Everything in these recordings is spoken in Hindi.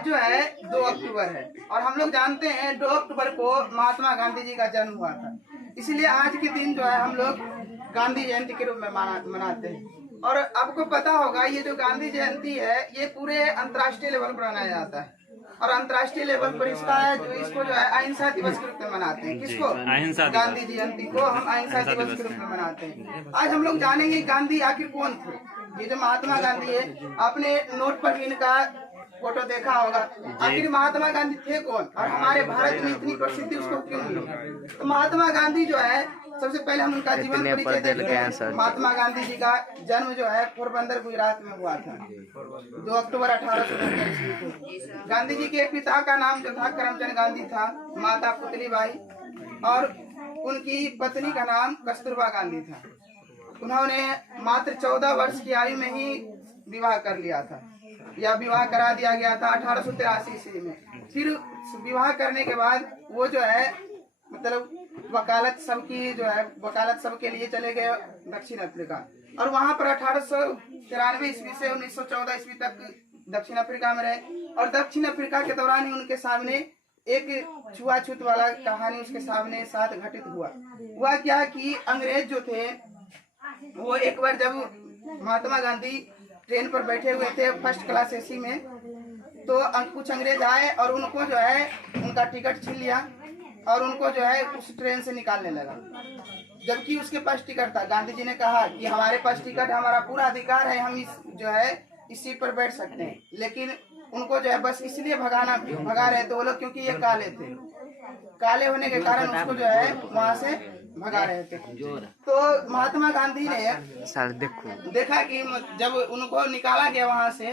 आज जो है 2 अक्टूबर है और हम लोग जानते हैं 2 अक्टूबर को महात्मा गांधी जी का जन्म हुआ था। इसलिए आज के दिन जो है हम लोग गांधी जयंती के रूप में मनाते हैं। और आपको पता होगा ये जो गांधी जयंती है ये पूरे अंतर्राष्ट्रीय लेवल पर मनाया जाता है और अंतर्राष्ट्रीय लेवल पर इसको जो है अहिंसा दिवस के रूप में मनाते हैं। किसको? गांधी जयंती को हम अहिंसा दिवस के रूप में मनाते हैं। आज हम लोग जानेंगे गांधी आखिर कौन थे। ये जो महात्मा गांधी है, आपने नोट पर भी इनका फोटो देखा होगा। आखिर महात्मा गांधी थे कौन और हमारे भारत में इतनी प्रसिद्धि उसको क्यों मिली? तो महात्मा गांधी जो है सबसे पहले हम उनका जीवन परिचय देखते हैं। महात्मा गांधी जी का जन्म जो है पोरबंदर गुजरात में हुआ था 2 अक्टूबर 1870 ईस्वी को। गांधी जी के पिता का नाम जो था करमचंद गांधी था, माता पुतलीबाई और उनकी पत्नी का नाम कस्तूरबा गांधी था। उन्होंने मात्र 14 वर्ष की आयु में ही विवाह कर लिया था या विवाह करा दिया गया था 1883 ईस्वी में। फिर विवाह करने के बाद वो जो है मतलब वकालत सबके लिए चले गए दक्षिण अफ्रीका और वहां पर 1893 ईस्वी से 1914 ईस्वी तक दक्षिण अफ्रीका में रहे। और दक्षिण अफ्रीका के दौरान ही उनके सामने एक छुआछूत वाला कहानी उसके सामने साथ घटित हुआ क्या कि अंग्रेज जो थे वो एक बार जब महात्मा गांधी ट्रेन पर बैठे हुए थे फर्स्ट क्लास एसी में, तो कुछ अंग्रेज आए और उनको जो है उनका टिकट छीन लिया और उनको जो है उस ट्रेन से निकालने लगा, जबकि उसके पास टिकट था। गांधी जी ने कहा कि हमारे पास टिकट, हमारा पूरा अधिकार है, हम इस सीट पर बैठ सकते हैं। लेकिन उनको जो है बस इसलिए भगा रहे थे वो लोग क्योंकि ये काले थे। काले होने के कारण उसको जो है वहाँ से भगा रहे थे। तो महात्मा गांधी ने देखा कि जब उनको निकाला गया वहाँ से,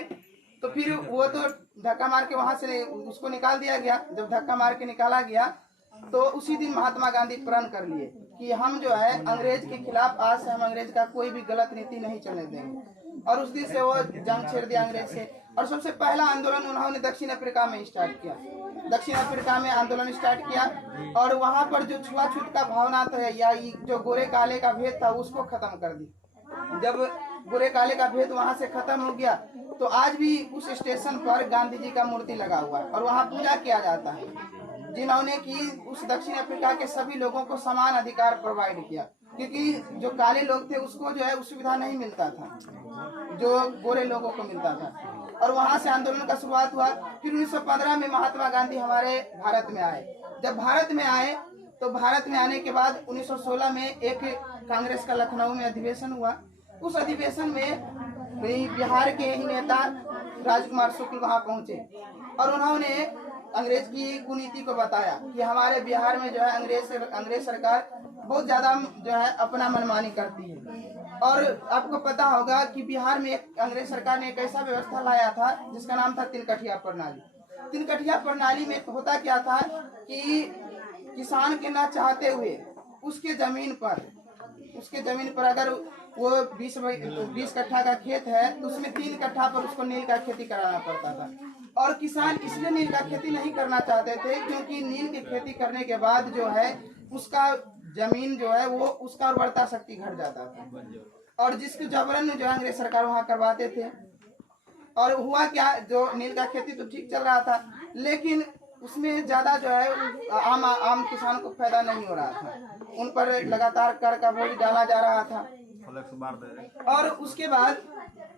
तो फिर वो तो धक्का मार के वहाँ से उसको निकाल दिया गया। जब धक्का मार के निकाला गया तो उसी दिन महात्मा गांधी प्रण कर लिए कि हम जो है अंग्रेज के खिलाफ, आज से हम अंग्रेज का कोई भी गलत नीति नहीं चलने देंगे। और उस दिन से वो जंग छेड़ दिया अंग्रेज से। और सबसे पहला आंदोलन उन्होंने दक्षिण अफ्रीका में स्टार्ट किया। दक्षिण अफ्रीका में आंदोलन स्टार्ट किया और वहाँ पर जो छुआछूत का भावना था या जो गोरे काले का भेद था उसको खत्म कर दी। जब गोरे काले का भेद वहाँ से खत्म हो गया तो आज भी उस स्टेशन पर गांधी जी का मूर्ति लगा हुआ है और वहाँ पूजा किया जाता है, जिन्होंने कि उस दक्षिण अफ्रीका के सभी लोगों को समान अधिकार प्रोवाइड किया। क्योंकि जो काले लोग थे उसको जो है उस सुविधा नहीं मिलता था जो गोरे लोगों को मिलता था। और वहाँ से आंदोलन का शुरुआत हुआ। फिर 1915 में महात्मा गांधी हमारे भारत में आए। जब भारत में आए तो भारत में आने के बाद 1916 में एक कांग्रेस का लखनऊ में अधिवेशन हुआ। उस अधिवेशन में बिहार के ही नेता राजकुमार शुक्ल वहाँ पहुँचे और उन्होंने अंग्रेज की कुनीति को बताया कि हमारे बिहार में जो है अंग्रेज सरकार बहुत ज्यादा जो है अपना मनमानी करती है। और आपको पता होगा कि बिहार में अंग्रेज सरकार ने एक ऐसा व्यवस्था लाया था जिसका नाम था तिनकठिया प्रणाली। तिनकठिया प्रणाली में होता क्या था कि किसान के ना चाहते हुए उसके जमीन पर अगर वो 20 कट्ठा का खेत है तो उसमें 3 कट्ठा पर उसको नील का खेती कराना पड़ता था। और किसान इसलिए नील का खेती नहीं करना चाहते थे क्योंकि नील की खेती करने के बाद जो है उसका जमीन जो है वो उसका उर्वरता शक्ति घट जाता था और जिसके जबरन जो अंग्रेज सरकार वहाँ करवाते थे। और हुआ क्या, जो नील का खेती तो ठीक चल रहा था लेकिन उसमें ज्यादा जो है आम किसान को फायदा नहीं हो रहा था। उन पर लगातार कर का बोझ डाला जा रहा था। और उसके बाद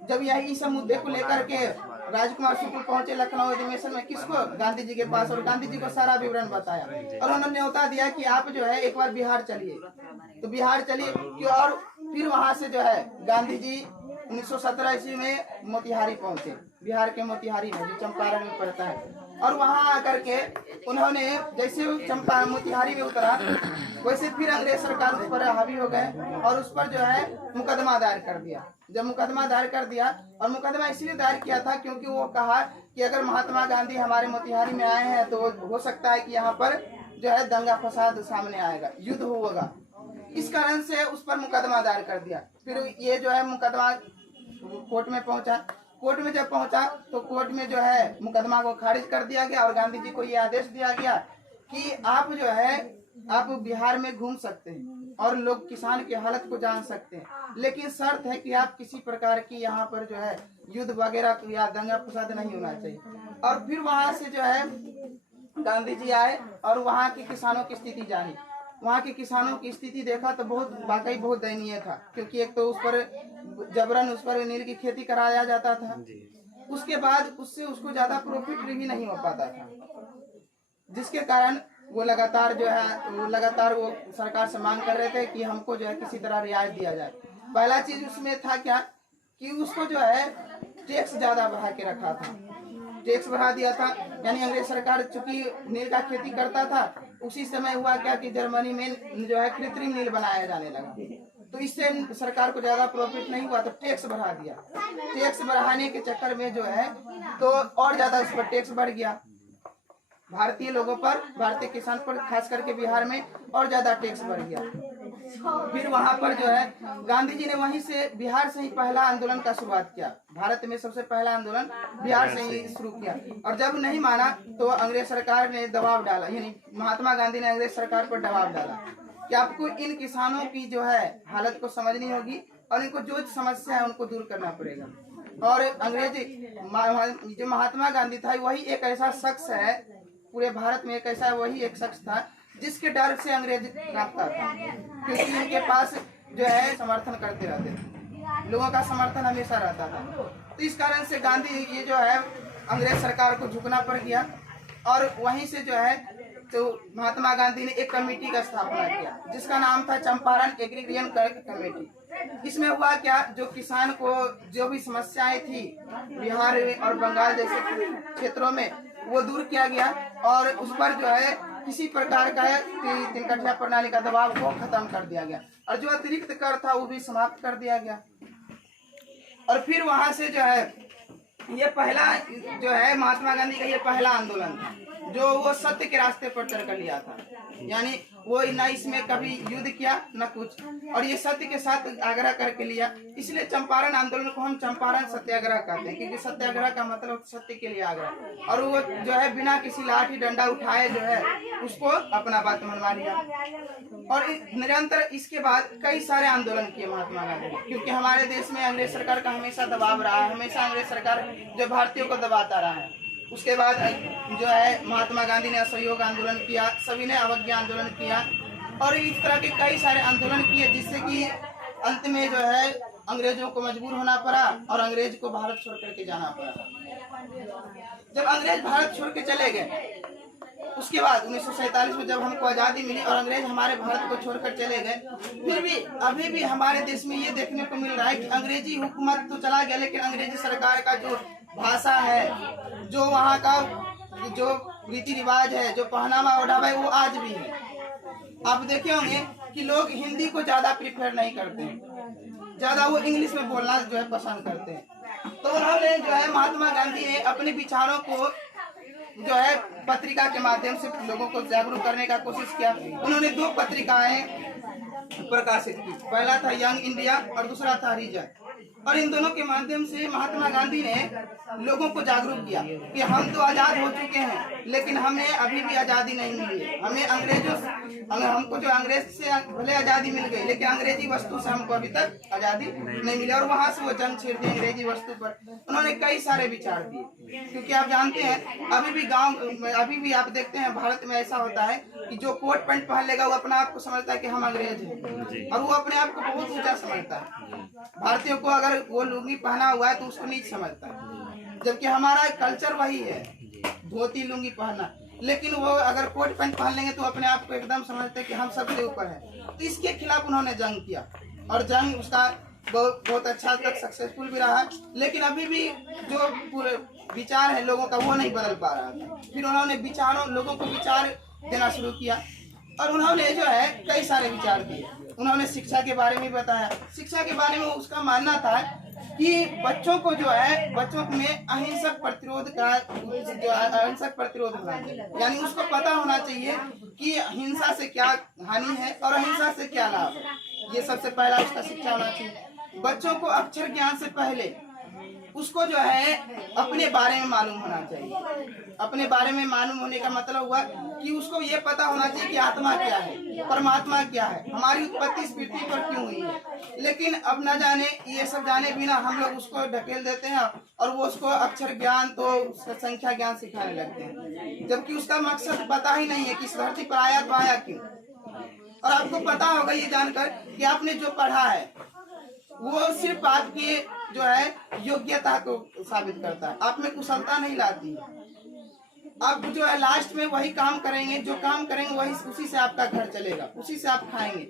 जब यही सब मुद्दे को लेकर के राजकुमार शुक्ल पहुंचे लखनऊ अधिवेशन में, किसको? गांधी जी के पास। और गांधी जी को सारा विवरण बताया और उन्होंने न्योता दिया कि आप जो है एक बार बिहार चलिए। तो बिहार चलिए और फिर वहां से जो है गांधी जी 1917 ईस्वी में मोतिहारी पहुंचे, बिहार के मोतिहारी में जो चंपारण में पड़ता है। और वहां आकर के उन्होंने जैसे मोतिहारी में उतरा वैसे फिर अंग्रेज सरकार उस पर हावी हो गए और उस पर जो है मुकदमा दायर कर दिया। जब मुकदमा दायर कर दिया, और मुकदमा इसलिए दायर किया था क्योंकि वो कहा कि अगर महात्मा गांधी हमारे मोतिहारी में आए हैं तो हो सकता है कि यहाँ पर जो है दंगा फसाद सामने आएगा, युद्ध होगा। इस कारण से उस पर मुकदमा दायर कर दिया। फिर ये जो है मुकदमा कोर्ट में पहुंचा। कोर्ट में जब पहुंचा तो कोर्ट में जो है मुकदमा को खारिज कर दिया गया और गांधी जी को ये आदेश दिया गया कि आप जो है आप बिहार में घूम सकते हैं और लोग किसान की हालत को जान सकते हैं, लेकिन शर्त है कि आप किसी प्रकार की यहाँ पर जो है युद्ध वगैरह या दंगा फसाद नहीं होना चाहिए। और फिर वहां से जो है गांधी जी आए और वहाँ के किसानों की स्थिति जानी। वहाँ के किसानों की स्थिति देखा तो वाकई बहुत दयनीय था, क्योंकि एक तो उस पर जबरन उस पर नील की खेती कराया जाता था, उसके बाद उससे उसको ज्यादा प्रॉफिट भी नहीं हो पाता था, जिसके कारण वो लगातार वो सरकार से मांग कर रहे थे कि हमको जो है किसी तरह रियायत दिया जाए। पहला चीज उसमें था क्या कि उसको जो है टैक्स ज्यादा बढ़ा के रखा था, टैक्स बढ़ा दिया था। यानी अंग्रेज सरकार चूंकि नील का खेती करता था, उसी समय हुआ क्या कि जर्मनी में जो है कृत्रिम नील बनाया जाने लगा, तो इससे सरकार को ज्यादा प्रॉफिट नहीं हुआ तो टैक्स बढ़ा दिया। टैक्स बढ़ाने के चक्कर में जो है तो और ज्यादा उस पर टैक्स बढ़ गया, भारतीय लोगों पर, भारतीय किसान पर, खास करके बिहार में और ज्यादा टैक्स बढ़ गया। फिर वहां पर जो है गांधी जी ने वहीं से बिहार से ही पहला आंदोलन का शुरुआत किया। भारत में सबसे पहला आंदोलन बिहार से ही शुरू किया, और जब नहीं माना तो अंग्रेज सरकार ने दबाव डाला, यानी महात्मा गांधी ने अंग्रेज सरकार पर दबाव डाला कि आपको इन किसानों की जो है हालत को समझनी होगी और इनको जो समस्या है उनको दूर करना पड़ेगा। और अंग्रेज जो महात्मा गांधी था वही एक ऐसा शख्स है पूरे भारत में, एक ऐसा वही एक शख्स था जिसके डर से अंग्रेज कांपता था, क्योंकि इनके पास जो है समर्थन करते रहते थे, लोगों का समर्थन हमेशा रहता था। तो इस कारण से गांधी ये जो है अंग्रेज सरकार को झुकना पड़ गया, और वहीं से जो है तो महात्मा गांधी ने एक कमेटी का स्थापना किया जिसका नाम था चंपारण एग्रीरियन कमेटी। इसमें हुआ क्या, जो किसान को जो भी समस्याएं थी बिहार और बंगाल जैसे क्षेत्रों में वो दूर किया गया, और उस पर जो है किसी प्रकार का 3 प्रणाली का दबाव को खत्म कर दिया गया, और जो अतिरिक्त कर था वो भी समाप्त कर दिया गया। और फिर वहां से जो है ये पहला जो है महात्मा गांधी का ये पहला आंदोलन था जो वो सत्य के रास्ते पर चल कर लिया था, यानी वो न इसमें कभी युद्ध किया न कुछ, और ये सत्य के साथ आग्रह करके लिया। इसलिए चंपारण आंदोलन को हम चंपारण सत्याग्रह कहते हैं, क्योंकि सत्याग्रह का मतलब सत्य के लिए आग्रह, और वो जो है बिना किसी लाठी डंडा उठाए जो है उसको अपना बात मनवा लिया। और निरंतर इसके बाद कई सारे आंदोलन किए महात्मा गांधी, क्योंकि हमारे देश में अंग्रेज सरकार का हमेशा दबाव रहा है, हमेशा अंग्रेज सरकार जो भारतीयों को दबाता रहा है। उसके बाद जो है महात्मा गांधी ने असहयोग आंदोलन किया, सभी ने अवज्ञा आंदोलन किया, और इस तरह के कई सारे आंदोलन किए, जिससे कि अंत में जो है अंग्रेजों को मजबूर होना पड़ा और अंग्रेज को भारत छोड़ करके जाना पड़ा। जब अंग्रेज भारत छोड़ के चले गए, उसके बाद 1947 में जब हमको आज़ादी मिली और अंग्रेज हमारे भारत को छोड़कर चले गए, फिर भी अभी भी हमारे देश में ये देखने को मिल रहा है कि अंग्रेजी हुकूमत तो चला गया, लेकिन अंग्रेजी सरकार का जो भाषा है, जो वहाँ का जो रीति रिवाज है, जो पहनावा ओढ़ावा है, वो आज भी है। आप देखे होंगे कि लोग हिंदी को ज्यादा प्रिफर नहीं करते हैं, ज्यादा वो इंग्लिश में बोलना जो है पसंद करते हैं। तो उन्होंने जो है महात्मा गांधी ने अपने विचारों को जो है पत्रिका के माध्यम से लोगों को जागरूक करने का कोशिश किया। उन्होंने 2 पत्रिकाएं प्रकाशित की, पहला था यंग इंडिया और दूसरा था हरिजन, और इन दोनों के माध्यम से महात्मा गांधी ने लोगों को जागरूक किया कि हम तो आजाद हो चुके हैं, लेकिन हमें अभी भी आजादी नहीं मिली है। हमको जो अंग्रेज से भले आजादी मिल गई, लेकिन अंग्रेजी वस्तु से हमको अभी तक आजादी नहीं मिली, और वहां से वो जंग छेड़ दी अंग्रेजी वस्तु पर। उन्होंने कई सारे विचार दिए, क्योंकि आप जानते हैं अभी भी आप देखते हैं भारत में ऐसा होता है कि जो कोट पैंट पहन लेगा वो अपने आप को समझता है कि हम अंग्रेज हैं, और वो अपने आप को बहुत ऊंचा समझता है। भारतीयों को अगर वो लुंगी पहना हुआ है तो उसको नीच समझता है, जबकि हमारा कल्चर वही है धोती लुंगी पहनना, लेकिन वो अगर कोट पैंट पहन लेंगे तो अपने आप को एकदम समझते हैं कि हम सबसे ऊपर है। तो इसके खिलाफ उन्होंने जंग किया, और जंग उसका बहुत अच्छा तक सक्सेसफुल भी रहा, लेकिन अभी भी जो पूरे विचार है लोगों का वो नहीं बदल पा रहा था। फिर उन्होंने लोगों को विचार देना शुरू किया, और उन्होंने जो है कई सारे विचार दिए। उन्होंने शिक्षा के बारे में बताया। शिक्षा के बारे में उसका मानना था कि बच्चों को जो है बच्चों में अहिंसक प्रतिरोध होना चाहिए, यानी उसको पता होना चाहिए कि हिंसा से क्या हानि है और अहिंसा से क्या लाभ है। ये सबसे पहला उसका शिक्षा होना चाहिए। बच्चों को अक्षर ज्ञान से पहले उसको जो है अपने बारे में मालूम होना चाहिए। अपने बारे में मालूम होने का मतलब हुआ कि उसको ये पता होना चाहिए कि आत्मा क्या है, परमात्मा क्या है, हमारी उत्पत्ति इस पृथ्वी पर क्यों हुई है। लेकिन अब न जाने ये सब जाने बिना हम लोग उसको ढकेल देते हैं और वो उसको अक्षर ज्ञान तो संख्या ज्ञान सिखाने लगते हैं, जबकि उसका मकसद पता ही नहीं है कि इस धरती पर आया तो आया क्यों। और आपको पता होगा ये जानकर कि आपने जो पढ़ा है वो सिर्फ आपकी जो है योग्यता को साबित करता है, आप में कुशलता नहीं लाती है। आप जो है लास्ट में वही काम करेंगे, जो काम करेंगे वही, उसी से आपका घर चलेगा, उसी से आप खाएंगे।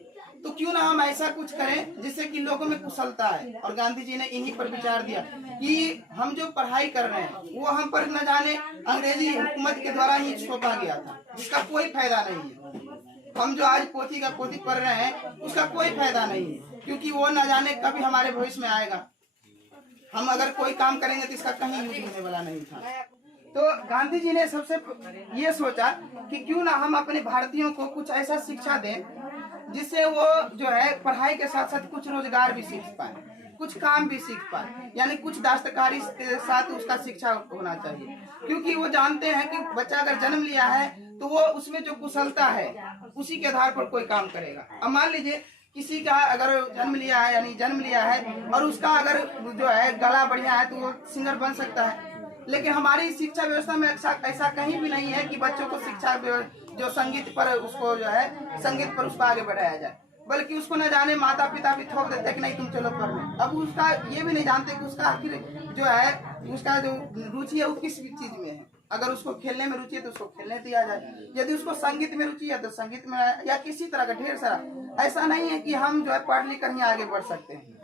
तो क्यों ना हम ऐसा कुछ करें जिससे कि लोगों में कुशलता है। और गांधी जी ने इन्हीं पर विचार दिया कि हम जो पढ़ाई कर रहे हैं वो हम पर न जाने अंग्रेजी हुकूमत के द्वारा ही सौंपा गया था, जिसका कोई फायदा नहीं है। हम जो आज पोथी का पोथी पढ़ रहे हैं उसका कोई फायदा नहीं है, क्योंकि वो न जाने कभी हमारे भविष्य में आएगा। हम अगर कोई काम करेंगे तो इसका कहीं यूज होने वाला नहीं था। तो गांधी जी ने सबसे ये सोचा कि क्यों ना हम अपने भारतीयों को कुछ ऐसा शिक्षा दें जिससे वो जो है पढ़ाई के साथ साथ कुछ रोजगार भी सीख पाए, कुछ काम भी सीख पाए, यानी कुछ दस्तकारी के साथ उसका शिक्षा होना चाहिए। क्योंकि वो जानते हैं कि बच्चा अगर जन्म लिया है तो वो उसमें जो कुशलता है उसी के आधार पर कोई काम करेगा। अब मान लीजिए किसी का अगर जन्म लिया है, यानी जन्म लिया है और उसका अगर जो है गला बढ़िया है तो वो सिंगर बन सकता है। लेकिन हमारी शिक्षा व्यवस्था में ऐसा कहीं भी नहीं है कि बच्चों को शिक्षा जो संगीत पर उसको जो है संगीत पर उसको आगे बढ़ाया जाए, बल्कि उसको न जाने माता पिता भी थोप देते कि नहीं तुम चलो पढ़ने। अब उसका ये भी नहीं जानते कि उसका आखिर जो है उसका जो रुचि है वो किस चीज में है। अगर उसको खेलने में रुचि है तो उसको खेलने दिया जाए, यदि उसको संगीत में रुचि है तो संगीत में, या किसी तरह का ढेर सारा। ऐसा नहीं है कि हम जो है पढ़ लिख कर ही आगे बढ़ सकते हैं।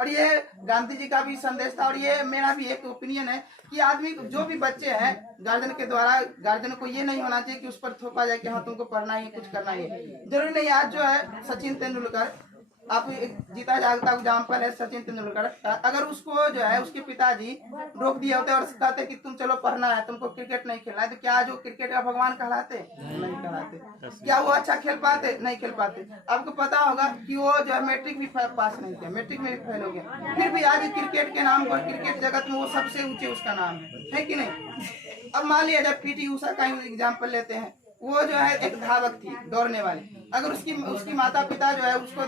और ये गांधी जी का भी संदेश था, और ये मेरा भी एक ओपिनियन है कि आदमी जो भी बच्चे हैं गार्जियन के द्वारा, गार्जियन को ये नहीं होना चाहिए कि उस पर थोपा जाए कि हाँ तुमको पढ़ना ही कुछ करना ही है। जरूरी नहीं। आज जो है सचिन तेंदुलकर, आप जीता जागता एग्जाम्पल है सचिन तेंदुलकर। अगर उसको जो है उसके पिताजी रोक दिए होते और कहते कि तुम चलो पढ़ना है, तुमको क्रिकेट नहीं खेलना है, तो क्या जो क्रिकेट का भगवान कहलाते? नहीं कहलाते। क्या वो अच्छा खेल पाते? नहीं खेल पाते। आपको पता होगा कि वो जो है मैट्रिक भी पास नहीं किया, मैट्रिक में भी फेल हो गया, फिर भी आज क्रिकेट के नाम पर, क्रिकेट जगत में वो सबसे ऊंचे उसका नाम है कि नहीं। अब मान लिया जब पीटी उषा का एग्जाम्पल लेते हैं, वो जो है एक धावक थी, दौड़ने वाली। अगर उसकी माता पिता जो है उसको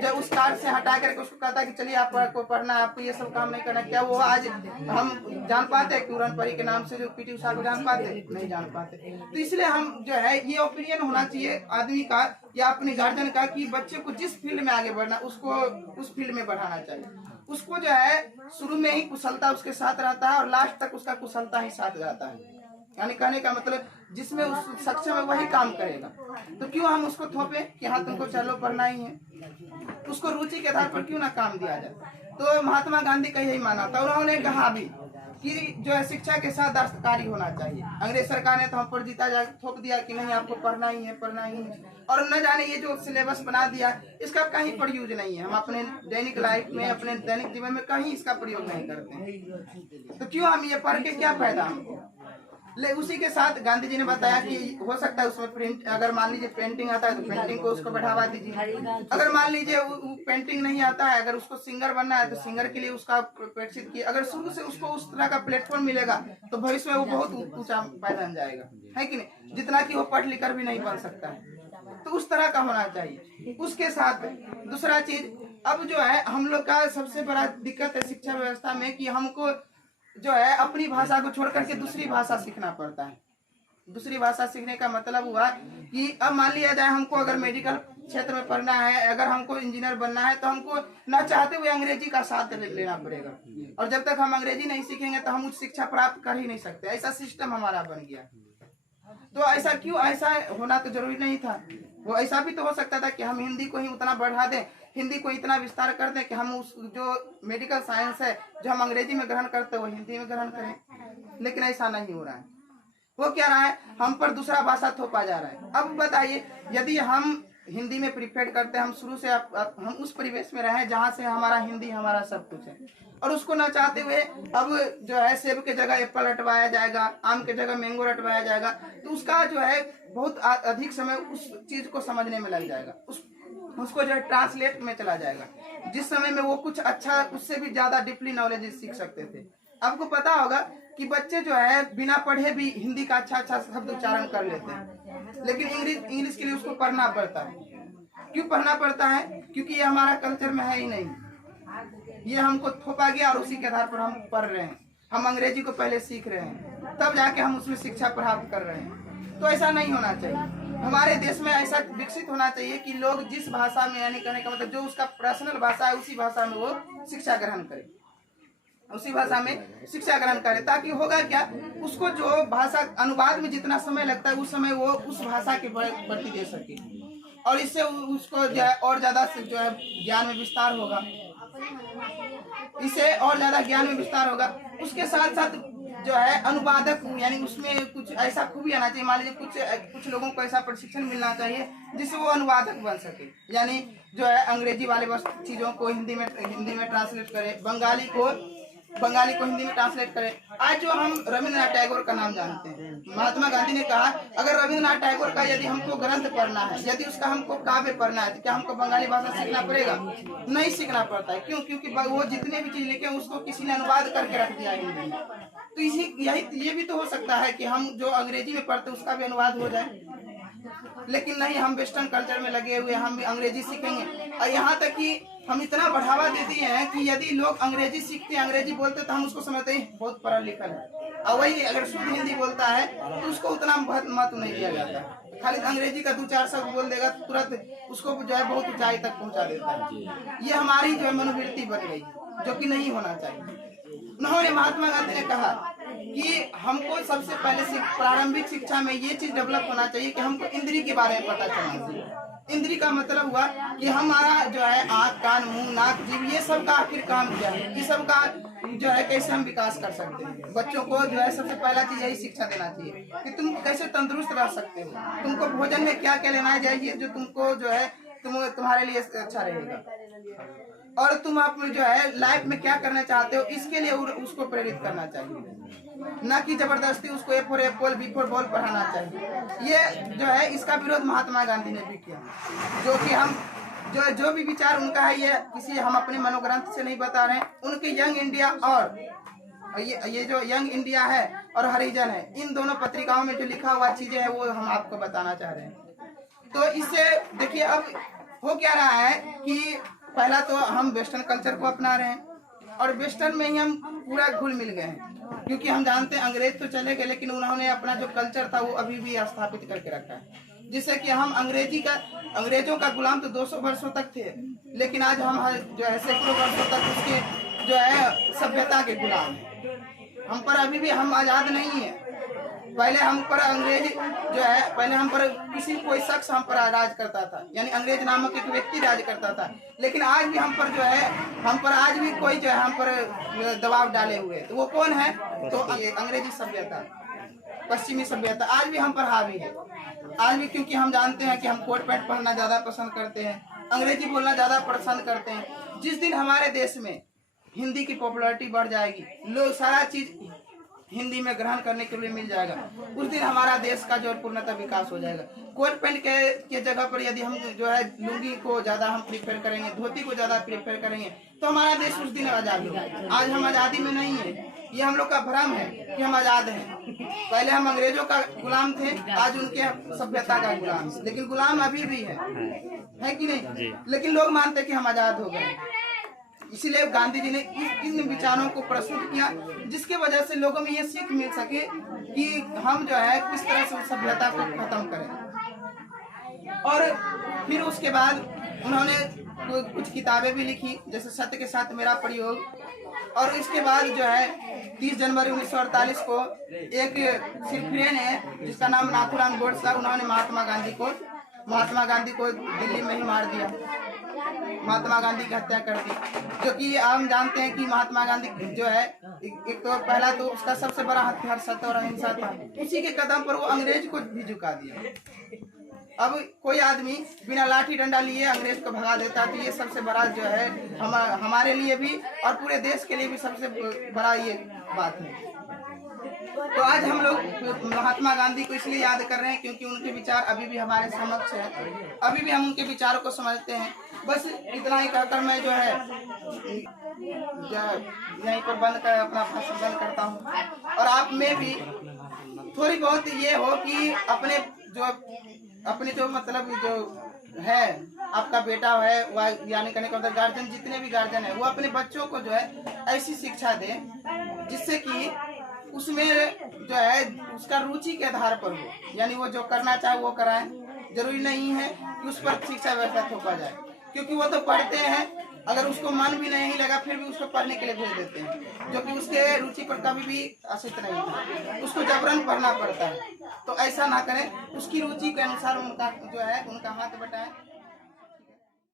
जब उस कार से हटा करके उसको कहता कि चलिए आपको पढ़ना है, आपको ये सब काम नहीं करना, क्या वो आज हम जान पाते कि उड़न परी के नाम से जो पीटी उषा को जान पाते? नहीं जान पाते। तो इसलिए हम जो है ये ओपिनियन होना चाहिए आदमी का या अपने गार्जियन का कि बच्चे को जिस फील्ड में आगे बढ़ना उसको उस फील्ड में बढ़ाना चाहिए। उसको जो है शुरू में ही कुशलता उसके साथ रहता है और लास्ट तक उसका कुशलता ही साथ रहता है। यानी कहने का मतलब जिसमें उस सक्षम है वही काम करेगा। तो क्यों हम उसको थोपे कि हाँ तुमको चलो पढ़ना ही है? उसको रुचि के आधार पर क्यों ना काम दिया जाए। तो महात्मा गांधी का यही माना था, और उन्होंने कहा भी कि जो है शिक्षा के साथ दस्तकारी होना चाहिए। अंग्रेज सरकार ने तो हम पर जीता जा थोप दिया कि नहीं आपको पढ़ना ही है, पढ़ना ही है। और न जाने ये जो सिलेबस बना दिया इसका कहीं पर यूज नहीं है। हम अपने दैनिक लाइफ में, अपने दैनिक जीवन में कहीं इसका प्रयोग नहीं करते हैं। तो क्यों हम ये पढ़ के क्या फायदा हमको? ले उसी के साथ गांधी जी ने बताया कि हो सकता है उसमें प्रिंट, अगर मान लीजिए पेंटिंग आता है तो पेंटिंग को उसको बढ़ावा दीजिए। अगर मान लीजिए वो पेंटिंग नहीं आता है, अगर उसको सिंगर बनना है तो सिंगर के लिए उसका प्रोत्साहित किया। अगर शुरू से उसको उस तरह का प्लेटफॉर्म मिलेगा तो भविष्य में वो बहुत ऊंचा बन जाएगा, है कि नहीं? जितना कि वो पढ़ लिख कर भी नहीं बन सकता है। तो उस तरह का होना चाहिए। उसके साथ दूसरा चीज, अब जो है हम लोग का सबसे बड़ा दिक्कत है शिक्षा व्यवस्था में कि हमको जो है अपनी भाषा को छोड़ करके दूसरी भाषा सीखना पड़ता है। दूसरी भाषा सीखने का मतलब हुआ कि अब मान लिया जाए हमको अगर मेडिकल क्षेत्र में पढ़ना है, अगर हमको इंजीनियर बनना है, तो हमको ना चाहते हुए अंग्रेजी का साथ लेना पड़ेगा। और जब तक हम अंग्रेजी नहीं सीखेंगे तो हम उच्च शिक्षा प्राप्त कर ही नहीं सकते। ऐसा सिस्टम हमारा बन गया। तो ऐसा क्यों? ऐसा होना तो जरूरी नहीं था। वो ऐसा भी तो हो सकता था कि हम हिंदी को ही उतना बढ़ा दें, हिंदी को इतना विस्तार कर दें कि हम उस जो मेडिकल साइंस है जो हम अंग्रेजी में ग्रहण करते हैं वो हिंदी में ग्रहण करें। लेकिन ऐसा नहीं हो रहा है। वो क्या रहा है, हम पर दूसरा भाषा थोपा जा रहा है। अब बताइए, यदि हम हिंदी में प्रिफेर करते हैं, हम शुरू से हम उस परिवेश में रहे जहाँ से हमारा हिंदी हमारा सब कुछ है, और उसको न चाहते हुए अब जो है सेब के जगह एप्पल रटवाया जाएगा, आम के जगह मैंगो रटवाया जाएगा, तो उसका जो है बहुत अधिक समय उस चीज को समझने में लग जाएगा। उसको जो है ट्रांसलेट में चला जाएगा, जिस समय में वो कुछ अच्छा उससे भी ज्यादा डीपली नॉलेज सीख सकते थे। आपको पता होगा कि बच्चे जो है बिना पढ़े भी हिंदी का अच्छा शब्द उच्चारण कर लेते हैं, लेकिन इंग्लिश के लिए उसको पढ़ना पड़ता है। क्यों पढ़ना पड़ता है? क्योंकि ये हमारा कल्चर में है ही नहीं, ये हमको थोपा गया और उसी के आधार पर हम पढ़ रहे हैं। हम अंग्रेजी को पहले सीख रहे हैं, तब जाके हम उसमें शिक्षा प्राप्त कर रहे हैं। तो ऐसा नहीं होना चाहिए। हमारे देश में ऐसा विकसित होना चाहिए कि लोग जिस भाषा में, यानी कहने का मतलब जो उसका पर्सनल भाषा है, उसी भाषा में वो शिक्षा ग्रहण करे, उसी भाषा में शिक्षा ग्रहण करे। ताकि होगा क्या, उसको जो भाषा अनुवाद में जितना समय लगता है उस समय वो उस भाषा के प्रति दे सके, और इससे उसको जो है और ज्यादा जो है ज्ञान में विस्तार होगा, इससे और ज्यादा ज्ञान में विस्तार होगा। उसके साथ साथ जो है अनुवादक, यानी उसमें कुछ ऐसा खूबी आना चाहिए। मान लीजिए कुछ लोगों को ऐसा प्रशिक्षण मिलना चाहिए जिससे वो अनुवादक बन सके, यानी जो है अंग्रेजी वाले चीजों को हिंदी में ट्रांसलेट करे, बंगाली को हिंदी में ट्रांसलेट करे। आज जो हम रविंद्रनाथ टैगोर का नाम जानते हैं, महात्मा गांधी ने कहा अगर रविंद्रनाथ टैगोर का यदि हमको ग्रंथ पढ़ना है, यदि उसका हमको काव्य पढ़ना है, तो क्या हमको बंगाली भाषा सीखना पड़ेगा? नहीं सीखना पड़ता है। क्यों? क्योंकि वो जितने भी चीज लिखे उसको किसी ने अनुवाद करके रख दिया हिंदी में। तो ये भी तो हो सकता है कि हम जो अंग्रेजी में पढ़ते उसका भी अनुवाद हो जाए, लेकिन नहीं, हम वेस्टर्न कल्चर में लगे हुए, हम अंग्रेजी सीखेंगे। और यहाँ तक कि हम इतना बढ़ावा दे दिए हैं कि यदि लोग अंग्रेजी सीखते, अंग्रेजी बोलते, तो हम उसको समझते हैं बहुत पढ़ा लिखा है, और वही अगर शुद्ध हिंदी बोलता है तो उसको उतना महत्व नहीं दिया जाता। खाली अंग्रेजी का 2-4 शब्द बोल देगा, तुरंत उसको जो है बहुत ऊंचाई तक पहुंचा देता है। ये हमारी जो है मनोवृत्ति बन गई, जो कि नहीं होना चाहिए। उन्होंने, महात्मा गांधी ने कहा कि हमको सबसे पहले प्रारंभिक शिक्षा में ये चीज डेवलप होना चाहिए कि हमको इंद्री के बारे में पता चलना चाहिए। इंद्री का मतलब हुआ कि हमारा जो है आँख, कान, मुंह, नाक, जीभ, ये सब का आखिर काम क्या है, ये सब का जो है कैसे हम विकास कर सकते हैं। बच्चों को जो है सबसे पहला चीज यही शिक्षा देना चाहिए कि तुम कैसे तंदुरुस्त रह सकते हो, तुमको भोजन में क्या क्या लेना चाहिए जो तुमको जो है तुम्हारे लिए अच्छा रहेगा, और तुम अपने जो है लाइफ में क्या करना चाहते हो, इसके लिए उसको प्रेरित करना चाहिए, न कि जबरदस्ती उसको A for apple, B for ball पढ़ाना चाहिए। ये जो है इसका विरोध महात्मा गांधी ने भी किया, जो कि हम जो भी विचार उनका है, ये किसी हम अपने मनोग्रंथ से नहीं बता रहे हैं। उनके यंग इंडिया और ये जो यंग इंडिया है और हरिजन है, इन दोनों पत्रिकाओं में जो लिखा हुआ चीजें हैं वो हम आपको बताना चाह रहे हैं। तो इससे देखिए अब हो क्या रहा है कि पहला तो हम वेस्टर्न कल्चर को अपना रहे हैं, और वेस्टर्न में ही हम पूरा घुल मिल गए हैं, क्योंकि हम जानते हैं अंग्रेज तो चले गए, लेकिन उन्होंने अपना जो कल्चर था वो अभी भी स्थापित करके रखा है, जिससे कि हम अंग्रेजों का गुलाम तो 200 वर्षों तक थे, लेकिन आज हम जो है सैकड़ों वर्षों तक उसके जो है सभ्यता के गुलाम हैं। हम पर अभी भी हम आजाद नहीं है। पहले हम पर अंग्रेज जो है, पहले हम पर कोई शख्स हम पर राज करता था, यानी अंग्रेज नामक एक व्यक्ति राज करता था, लेकिन आज भी हम पर जो है, हम पर आज भी कोई जो है हम पर दबाव डाले हुए, तो वो कौन है? तो अंग्रेजी सभ्यता, पश्चिमी सभ्यता आज भी हम पर हावी है। आज भी क्योंकि हम जानते हैं कि हम कोट पैंट पहनना ज्यादा पसंद करते हैं, अंग्रेजी बोलना ज्यादा पसंद करते हैं। जिस दिन हमारे देश में हिंदी की पॉपुलैरिटी बढ़ जाएगी, लोग सारा चीज हिंदी में ग्रहण करने के लिए मिल जाएगा, उस दिन हमारा देश का जो पूर्णतः विकास हो जाएगा। कोट पैंट के जगह पर यदि हम जो है लुंगी को ज्यादा हम प्रीफर करेंगे, धोती को ज्यादा प्रीफर करेंगे, तो हमारा देश उस दिन आजाद होगा। आज हम आजादी में नहीं है, ये हम लोग का भ्रम है कि हम आजाद हैं। पहले हम अंग्रेजों का गुलाम थे, आज उनके सभ्यता का गुलाम, लेकिन गुलाम अभी भी है कि नहीं? लेकिन लोग मानते कि हम आजाद हो गए। इसीलिए गांधी जी ने इन विचारों को प्रस्तुत किया, जिसके वजह से लोगों में ये सीख मिल सके कि हम जो है किस तरह से उस सभ्यता को खत्म करें। और फिर उसके बाद उन्होंने कुछ किताबें भी लिखी, जैसे सत्य के साथ मेरा प्रयोग, और इसके बाद जो है 30 जनवरी 1948 को एक सिरफिरे ने, जिसका नाम नाथूराम गोडसे था, उन्होंने महात्मा गांधी को दिल्ली में ही मार दिया, महात्मा गांधी की हत्या कर दी। जो कि हम जानते हैं कि महात्मा गांधी जो है, एक तो पहला तो उसका सबसे बड़ा हथियार सत्य और अहिंसा था, उसी के कदम पर वो अंग्रेज को भी झुका दिया। अब कोई आदमी बिना लाठी डंडा लिए अंग्रेज को भगा देता, तो ये सबसे बड़ा जो है हमारे लिए भी और पूरे देश के लिए भी सबसे बड़ा ये बात है। तो आज हम लोग महात्मा गांधी को इसलिए याद कर रहे हैं क्योंकि उनके विचार अभी भी हमारे समक्ष है, अभी भी हम उनके विचारों को समझते हैं। बस इतना ही कहकर मैं जो है यहीं पर बंद कर अपना भाषण बंद करता हूँ। और आप में भी थोड़ी बहुत ये हो कि अपने जो मतलब जो है आपका बेटा है वह यानी कहने का मतलब गार्जियन, जितने भी गार्जियन है वो अपने बच्चों को जो है ऐसी शिक्षा दे जिससे कि उसमें जो है उसका रुचि के आधार पर हो, यानी वो जो करना चाहे वो कराए। जरूरी नहीं है कि उस पर शिक्षा व्यवस्था थोपा जाए, क्योंकि वो तो पढ़ते हैं, अगर उसको मन भी नहीं लगा फिर भी उसको पढ़ने के लिए भेज देते हैं, जो कि उसके रुचि पर कभी भी आश्रित नहीं था, उसको जबरन पढ़ना पड़ता है। तो ऐसा ना करें, उसकी रुचि के अनुसार उनका जो है उनका हाथ बटाएं।